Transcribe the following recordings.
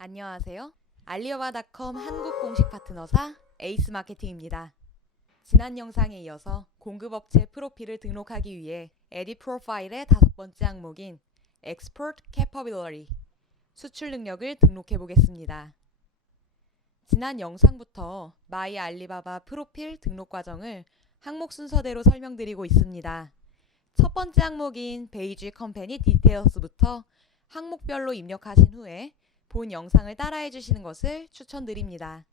안녕하세요. 알리바바닷컴 한국 공식 파트너사 에이스 마케팅입니다. 지난 영상에 이어서 공급업체 프로필을 등록하기 위해 에딧 프로파일의 다섯 번째 항목인 Export Capability, 수출 능력을 등록해 보겠습니다. 지난 영상부터 마이 알리바바 프로필 등록 과정을 항목 순서대로 설명드리고 있습니다. 첫 번째 항목인 베이지 컴퍼니 디테일스부터 항목별로 입력하신 후에 본 영상을 따라해 주시는 것을 추천드립니다.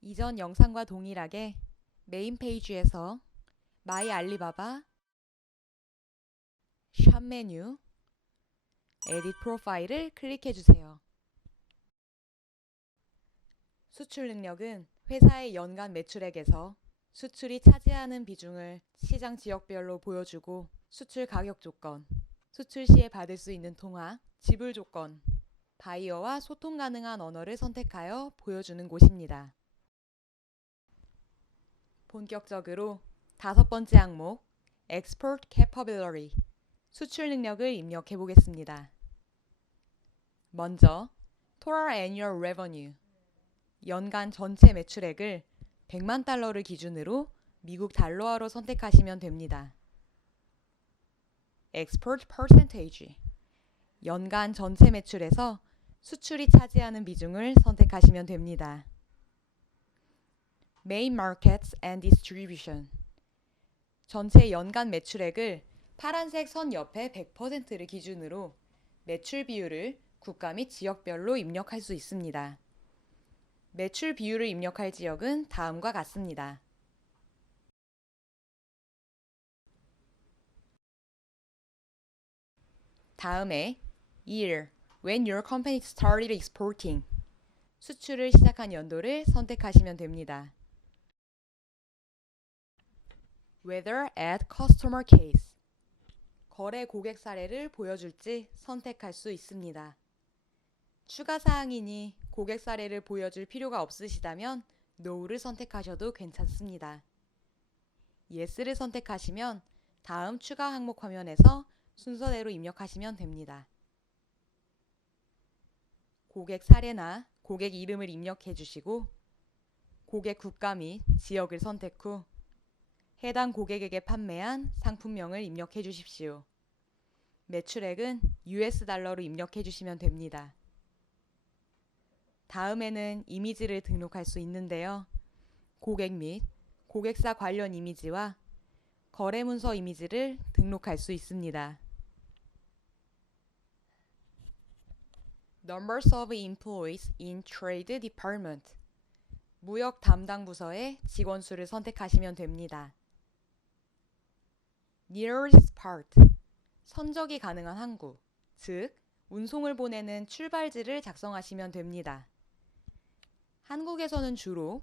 이전 영상과 동일하게 메인 페이지에서 마이 알리바바 샵 메뉴 에딧 프로파일을 클릭해 주세요. 수출 능력은 회사의 연간 매출액에서 수출이 차지하는 비중을 시장 지역별로 보여주고 수출 가격 조건, 수출 시에 받을 수 있는 통화, 지불 조건, 바이어와 소통 가능한 언어를 선택하여 보여주는 곳입니다. 본격적으로 다섯 번째 항목 Export Capability, 수출 능력을 입력해 보겠습니다. 먼저 Total Annual Revenue, 연간 전체 매출액을 100만 달러를 기준으로 미국 달러화로 선택하시면 됩니다. Export Percentage, 연간 전체 매출에서 수출이 차지하는 비중을 선택하시면 됩니다. Main Markets and Distribution, 전체 연간 매출액을 파란색 선 옆에 100%를 기준으로 매출 비율을 국가 및 지역별로 입력할 수 있습니다. 매출 비율을 입력할 지역은 다음과 같습니다. 다음에 Year, when your company started exporting, 수출을 시작한 연도를 선택하시면 됩니다. Whether at customer case, 거래 고객 사례를 보여줄지 선택할 수 있습니다. 추가 사항이니 고객 사례를 보여줄 필요가 없으시다면 No를 선택하셔도 괜찮습니다. Yes를 선택하시면 다음 추가 항목 화면에서 순서대로 입력하시면 됩니다. 고객 사례나 고객 이름을 입력해 주시고 고객 국가 및 지역을 선택 후 해당 고객에게 판매한 상품명을 입력해 주십시오. 매출액은 US 달러로 입력해 주시면 됩니다. 다음에는 이미지를 등록할 수 있는데요. 고객 및 고객사 관련 이미지와 거래 문서 이미지를 등록할 수 있습니다. Numbers of employees in Trade Department, 무역 담당 부서의 직원 수를 선택하시면 됩니다. Nearest part, 선적이 가능한 항구, 즉 운송을 보내는 출발지를 작성하시면 됩니다. 한국에서는 주로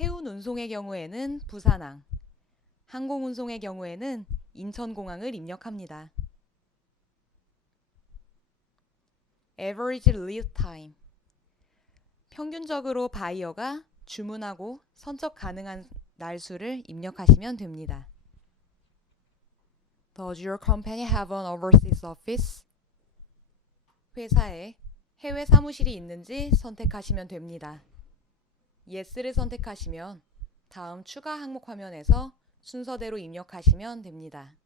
해운 운송의 경우에는 부산항, 항공 운송의 경우에는 인천공항을 입력합니다. Average lead time, 평균적으로 바이어가 주문하고 선적 가능한 날수를 입력하시면 됩니다. Does your company have an overseas office? 회사에 해외 사무실이 있는지 선택하시면 됩니다. Yes를 선택하시면 다음 추가 항목 화면에서 순서대로 입력하시면 됩니다.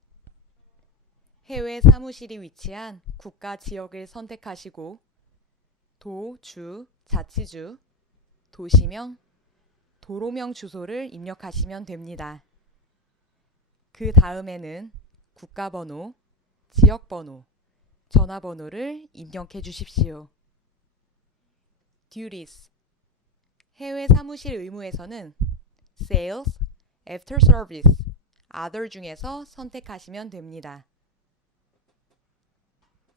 해외 사무실이 위치한 국가 지역을 선택하시고 도, 주, 자치주, 도시명, 도로명 주소를 입력하시면 됩니다. 그 다음에는 국가번호, 지역번호, 전화번호를 입력해 주십시오. Duties, 해외 사무실 의무에서는 Sales, After Service, Other 중에서 선택하시면 됩니다.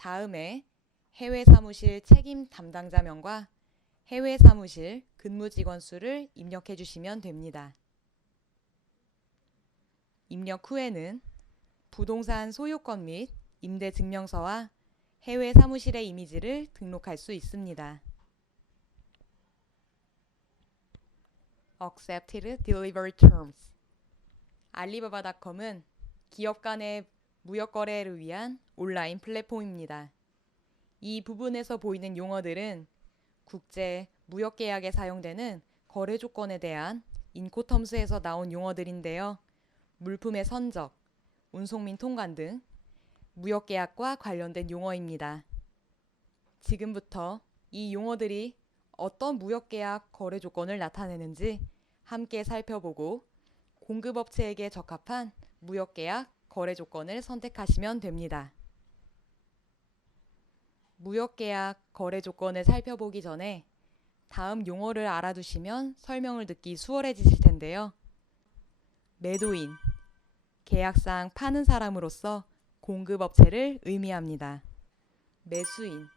다음에 해외 사무실 책임 담당자명과 해외 사무실 근무 직원 수를 입력해 주시면 됩니다. 입력 후에는 부동산 소유권 및 임대 증명서와 해외 사무실의 이미지를 등록할 수 있습니다. Accepted Delivery Terms, 알리바바닷컴은 기업 간의 무역 거래를 위한 온라인 플랫폼입니다. 이 부분에서 보이는 용어들은 국제 무역 계약에 사용되는 거래 조건에 대한 인코텀스에서 나온 용어들인데요. 물품의 선적, 운송 및 통관 등 무역 계약과 관련된 용어입니다. 지금부터 이 용어들이 어떤 무역 계약 거래 조건을 나타내는지 함께 살펴보고 공급업체에게 적합한 무역 계약 거래 조건을 선택하시면 됩니다. 무역 계약 거래 조건을 살펴보기 전에 다음 용어를 알아두시면 설명을 듣기 수월해지실 텐데요. 매도인, 계약상 파는 사람으로서 공급업체를 의미합니다. 매수인,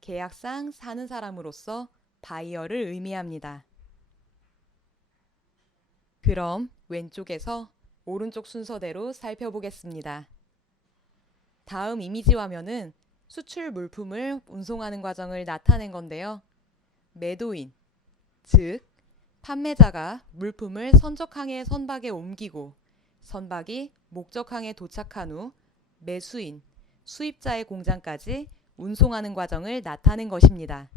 계약상 사는 사람으로서 바이어를 의미합니다. 그럼 왼쪽에서 오른쪽 순서대로 살펴보겠습니다. 다음 이미지 화면은 수출 물품을 운송하는 과정을 나타낸 건데요. 매도인, 즉 판매자가 물품을 선적항의 선박에 옮기고 선박이 목적항에 도착한 후 매수인, 수입자의 공장까지 운송하는 과정을 나타낸 것입니다.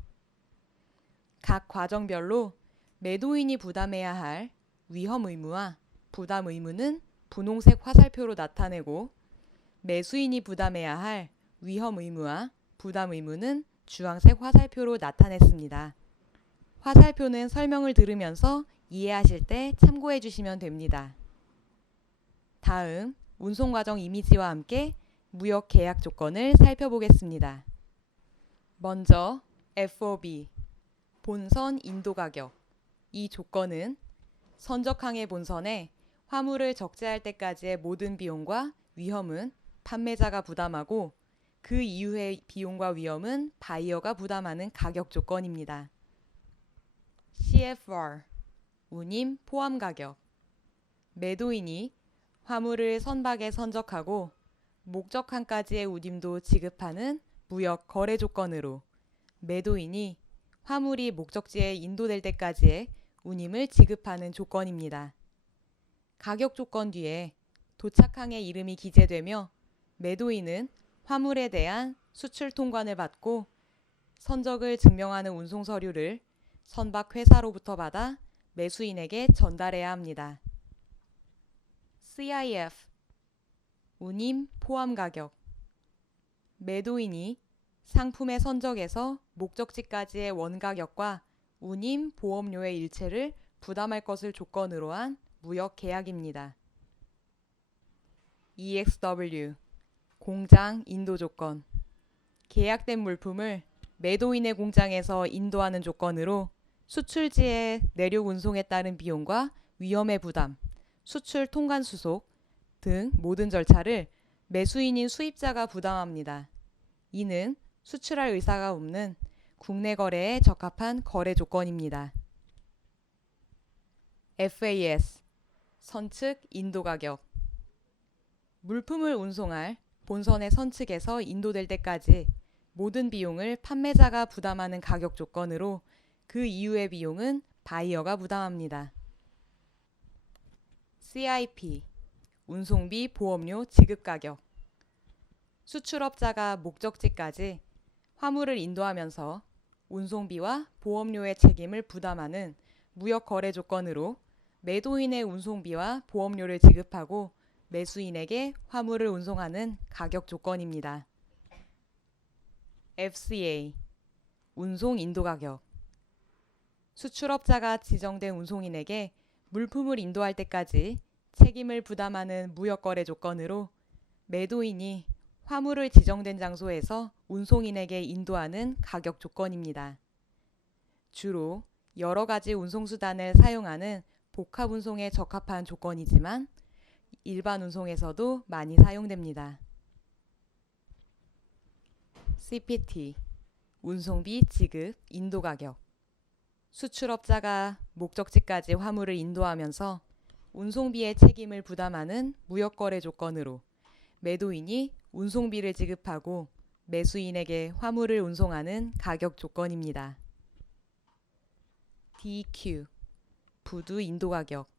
각 과정별로 매도인이 부담해야 할 위험 의무와 부담 의무는 분홍색 화살표로 나타내고 매수인이 부담해야 할 위험 의무와 부담 의무는 주황색 화살표로 나타냈습니다. 화살표는 설명을 들으면서 이해하실 때 참고해 주시면 됩니다. 다음 운송 과정 이미지와 함께 무역 계약 조건을 살펴보겠습니다. 먼저 FOB, 본선 인도 가격. 이 조건은 선적항의 본선에 화물을 적재할 때까지의 모든 비용과 위험은 판매자가 부담하고 그 이후의 비용과 위험은 바이어가 부담하는 가격 조건입니다. CFR, 운임 포함 가격. 매도인이 화물을 선박에 선적하고 목적항까지의 운임도 지급하는 무역 거래 조건으로 매도인이 화물이 목적지에 인도될 때까지의 운임을 지급하는 조건입니다. 가격 조건 뒤에 도착항의 이름이 기재되며 매도인은 화물에 대한 수출 통관을 받고 선적을 증명하는 운송 서류를 선박 회사로부터 받아 매수인에게 전달해야 합니다. CIF, 운임 포함 가격. 매도인이 상품의 선적에서 목적지까지의 원가격과 운임 보험료의 일체를 부담할 것을 조건으로 한 무역 계약입니다. EXW, 공장 인도 조건. 계약된 물품을 매도인의 공장에서 인도하는 조건으로 수출지의 내륙 운송에 따른 비용과 위험의 부담, 수출 통관 수속 등 모든 절차를 매수인인 수입자가 부담합니다. 이는 수출할 의사가 없는 국내 거래에 적합한 거래 조건입니다. FAS, 선측 인도 가격. 물품을 운송할 본선의 선측에서 인도될 때까지 모든 비용을 판매자가 부담하는 가격 조건으로 그 이후의 비용은 바이어가 부담합니다. CIP, 운송비 보험료 지급 가격. 수출업자가 목적지까지 화물을 인도하면서 운송비와 보험료의 책임을 부담하는 무역 거래 조건으로 매도인의 운송비와 보험료를 지급하고 매수인에게 화물을 운송하는 가격 조건입니다. FCA, 운송 인도 가격. 수출업자가 지정된 운송인에게 물품을 인도할 때까지 책임을 부담하는 무역 거래 조건으로 매도인이 화물을 지정된 장소에서 운송인에게 인도하는 가격 조건입니다. 주로 여러 가지 운송수단을 사용하는 복합 운송에 적합한 조건이지만 일반 운송에서도 많이 사용됩니다. CPT, 운송비 지급 인도 가격. 수출업자가 목적지까지 화물을 인도하면서 운송비의 책임을 부담하는 무역 거래 조건으로 매도인이 운송비를 지급하고 매수인에게 화물을 운송하는 가격 조건입니다. DQ, 부두 인도 가격.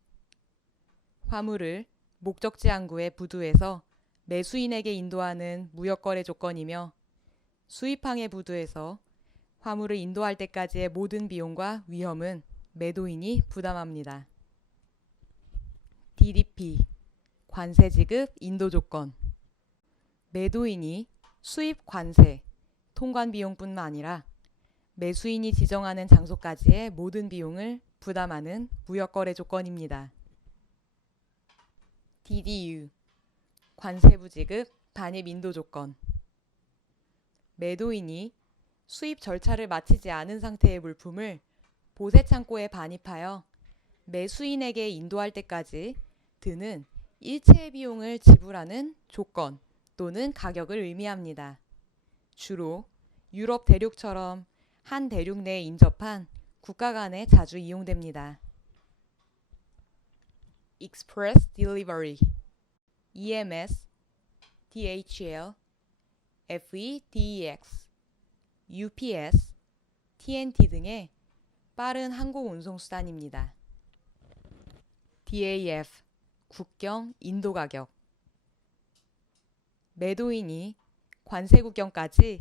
화물을 목적지 항구의 부두에서 매수인에게 인도하는 무역 거래 조건이며 수입항의 부두에서 화물을 인도할 때까지의 모든 비용과 위험은 매도인이 부담합니다. DDP 관세 지급 인도 조건. 매도인이 수입 관세, 통관 비용뿐만 아니라 매수인이 지정하는 장소까지의 모든 비용을 부담하는 무역거래 조건입니다. DDU 관세부 지급 반입 인도 조건. 매도인이 수입 절차를 마치지 않은 상태의 물품을 보세 창고에 반입하여 매수인에게 인도할 때까지 드는 일체의 비용을 지불하는 조건 또는 가격을 의미합니다. 주로 유럽 대륙처럼 한 대륙 내에 인접한 국가 간에 자주 이용됩니다. Express Delivery EMS, DHL, FedEx, UPS, TNT 등의 빠른 항공 운송 수단입니다. DAF 국경 인도 가격. 매도인이 관세 국경까지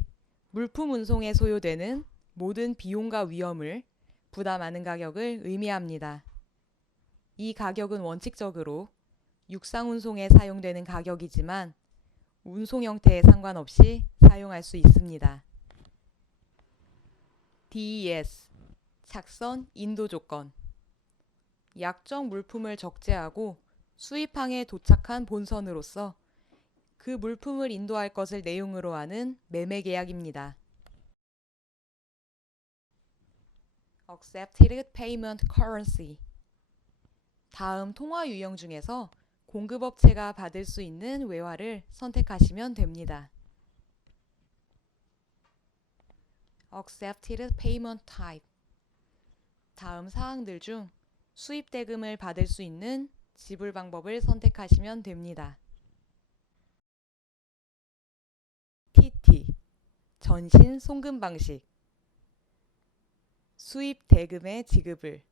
물품 운송에 소요되는 모든 비용과 위험을 부담하는 가격을 의미합니다. 이 가격은 원칙적으로 육상 운송에 사용되는 가격이지만 운송 형태에 상관없이 사용할 수 있습니다. DES 착선 인도 조건. 약정 물품을 적재하고 수입항에 도착한 본선으로서 그 물품을 인도할 것을 내용으로 하는 매매 계약입니다. Accepted Payment Currency. 다음 통화 유형 중에서 공급업체가 받을 수 있는 외화를 선택하시면 됩니다. Accepted Payment Type. 다음 사항들 중 수입 대금을 받을 수 있는 지불 방법을 선택하시면 됩니다. TT 전신 송금 방식. 수입 대금의 지급을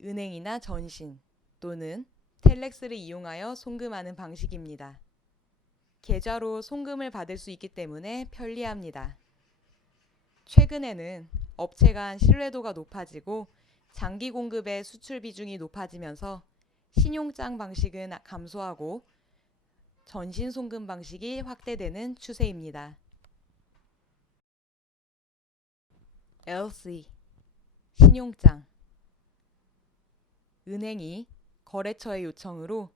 은행이나 전신 또는 텔렉스를 이용하여 송금하는 방식입니다. 계좌로 송금을 받을 수 있기 때문에 편리합니다. 최근에는 업체 간 신뢰도가 높아지고 장기 공급의 수출 비중이 높아지면서 신용장 방식은 감소하고 전신 송금 방식이 확대되는 추세입니다. LC 신용장. 은행이 거래처의 요청으로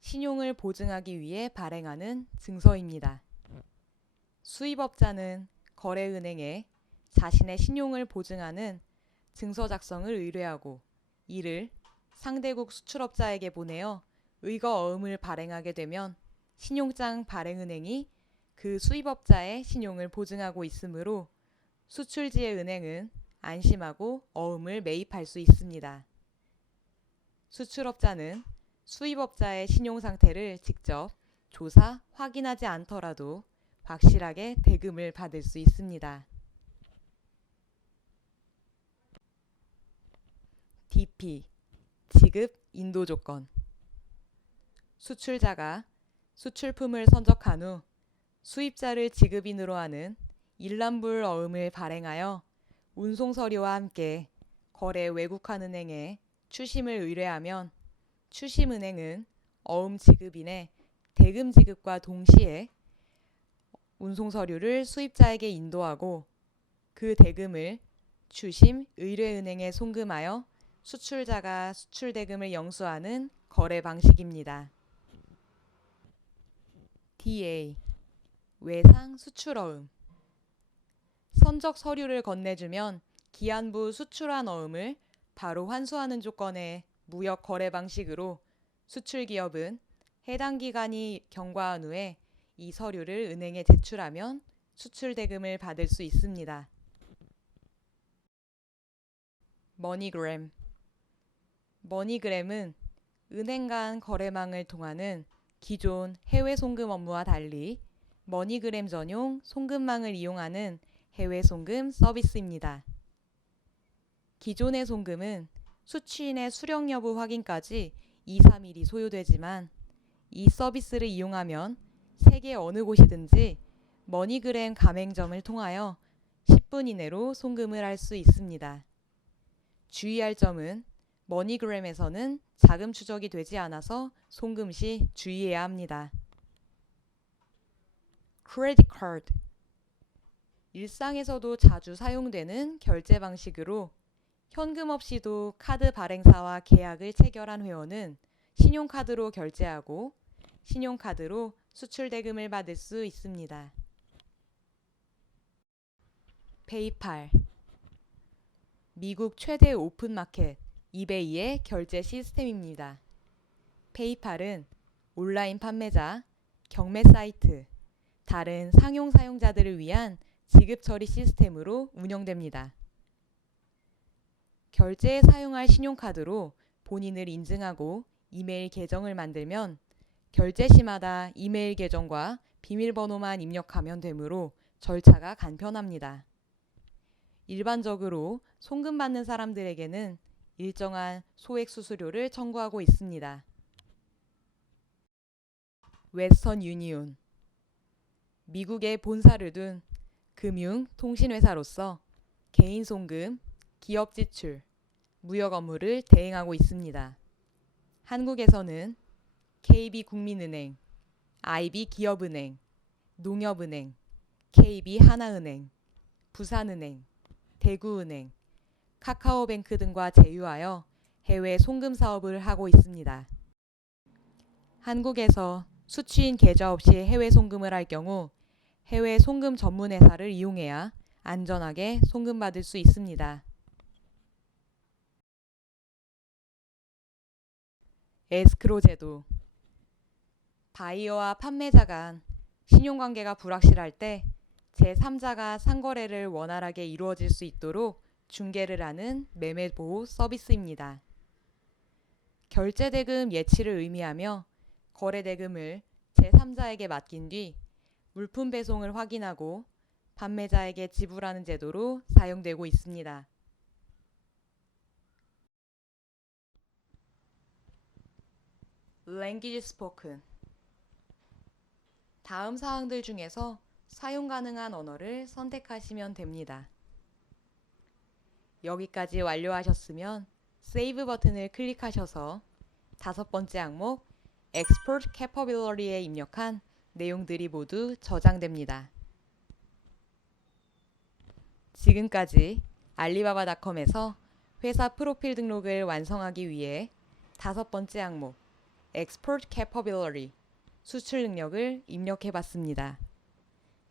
신용을 보증하기 위해 발행하는 증서입니다. 수입업자는 거래은행에 자신의 신용을 보증하는 증서 작성을 의뢰하고 이를 상대국 수출업자에게 보내어 의거어음을 발행하게 되면 신용장 발행은행이 그 수입업자의 신용을 보증하고 있으므로 수출지의 은행은 안심하고 어음을 매입할 수 있습니다. 수출업자는 수입업자의 신용 상태를 직접 조사, 확인하지 않더라도 확실하게 대금을 받을 수 있습니다. DP 지급 인도 조건. 수출자가 수출품을 선적한 후 수입자를 지급인으로 하는 일람불 어음을 발행하여 운송 서류와 함께 거래 외국환 은행에 추심을 의뢰하면 추심은행은 어음 지급인의 대금 지급과 동시에 운송 서류를 수입자에게 인도하고 그 대금을 추심 의뢰은행에 송금하여 수출자가 수출 대금을 영수하는 거래 방식입니다. DA 외상 수출어음. 선적 서류를 건네주면 기한부 수출한 어음을 바로 환수하는 조건의 무역 거래 방식으로 수출기업은 해당 기간이 경과한 후에 이 서류를 은행에 제출하면 수출 대금을 받을 수 있습니다. 머니그램. 머니그램은 은행 간 거래망을 통하는 기존 해외 송금 업무와 달리 머니그램 전용 송금망을 이용하는 해외 송금 서비스입니다. 기존의 송금은 수취인의 수령 여부 확인까지 2-3일이 소요되지만 이 서비스를 이용하면 세계 어느 곳이든지 머니그램 가맹점을 통하여 10분 이내로 송금을 할 수 있습니다. 주의할 점은 머니그램에서는 자금 추적이 되지 않아서 송금 시 주의해야 합니다. 크레딧 카드. 일상에서도 자주 사용되는 결제 방식으로 현금 없이도 카드 발행사와 계약을 체결한 회원은 신용카드로 결제하고 신용카드로 수출 대금을 받을 수 있습니다. 페이팔. 미국 최대 오픈마켓 이베이의 결제 시스템입니다. 페이팔은 온라인 판매자, 경매 사이트, 다른 상용 사용자들을 위한 지급 처리 시스템으로 운영됩니다. 결제에 사용할 신용카드로 본인을 인증하고 이메일 계정을 만들면 결제 시마다 이메일 계정과 비밀번호만 입력하면 되므로 절차가 간편합니다. 일반적으로 송금받는 사람들에게는 일정한 소액 수수료를 청구하고 있습니다. 웨스턴 유니온. 미국에 본사를 둔 금융 통신회사로서 개인 송금, 기업 지출, 무역 업무를 대행하고 있습니다. 한국에서는 KB국민은행, IB기업은행, 농협은행, KB하나은행, 부산은행, 대구은행, 카카오뱅크 등과 제휴하여 해외 송금 사업을 하고 있습니다. 한국에서 수취인 계좌 없이 해외 송금을 할 경우 해외 송금 전문 회사를 이용해야 안전하게 송금받을 수 있습니다. 에스크로 제도. 바이어와 판매자 간 신용관계가 불확실할 때 제3자가 상거래를 원활하게 이루어질 수 있도록 중개를 하는 매매보호 서비스입니다. 결제대금 예치를 의미하며 거래대금을 제3자에게 맡긴 뒤 물품 배송을 확인하고 판매자에게 지불하는 제도로 사용되고 있습니다. Language spoken. 다음 사항들 중에서 사용 가능한 언어를 선택하시면 됩니다. 여기까지 완료하셨으면 세이브 버튼을 클릭하셔서 5번째 항목 Export Capability에 입력한 내용들이 모두 저장됩니다. 지금까지 알리바바닷컴에서 회사 프로필 등록을 완성하기 위해 5번째 항목 Export Capability 수출 능력을 입력해 봤습니다.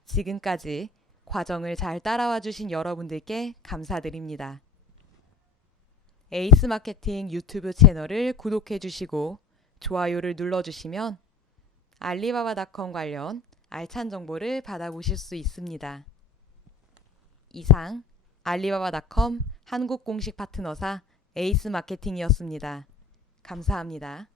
지금까지 과정을 잘 따라와 주신 여러분들께 감사드립니다. 에이스 마케팅 유튜브 채널을 구독해 주시고 좋아요를 눌러주시면 알리바바닷컴 관련 알찬 정보를 받아보실 수 있습니다. 이상 알리바바닷컴 한국 공식 파트너사 에이스 마케팅이었습니다. 감사합니다.